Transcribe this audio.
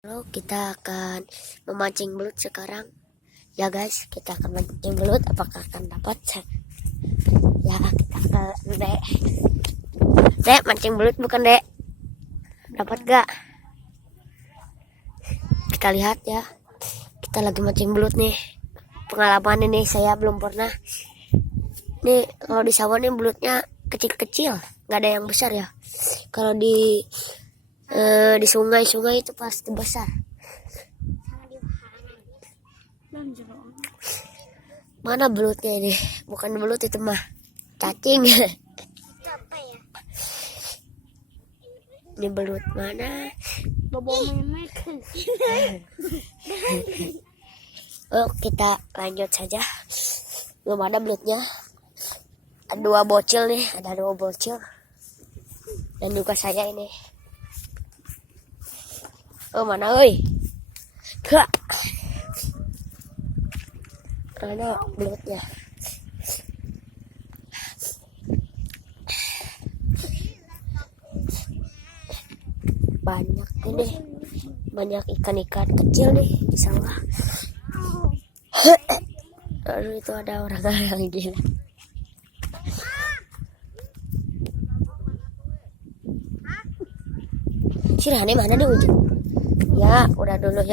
Halo, kita akan memancing belut sekarang. Ya guys, kita akan mancing belut. Apakah akan dapat? Ya, kita ke Dek. Dek, mancing belut bukan, Dek? Dapat gak? Kita lihat ya. Kita lagi mancing belut nih. Pengalaman ini saya belum pernah. Nih, kalau di sawah nih belutnya kecil-kecil, nggak ada yang besar ya. Kalau di sungai-sungai itu pasti besar. Mana belutnya ini? Bukan belut itu mah, cacing. Ini belut mana? Oh, kita lanjut saja. Belum ada belutnya. Ada dua bocil nih, ada dua bocil. Dan juga saya ini. Oh, mana oi? Kak. Ada belutnya. Banyak ini. Banyak ikan-ikan kecil nih di sawah. Aduh, itu ada orang yang gila. Si Rane mana di ujung? Ya, udah dulu ya.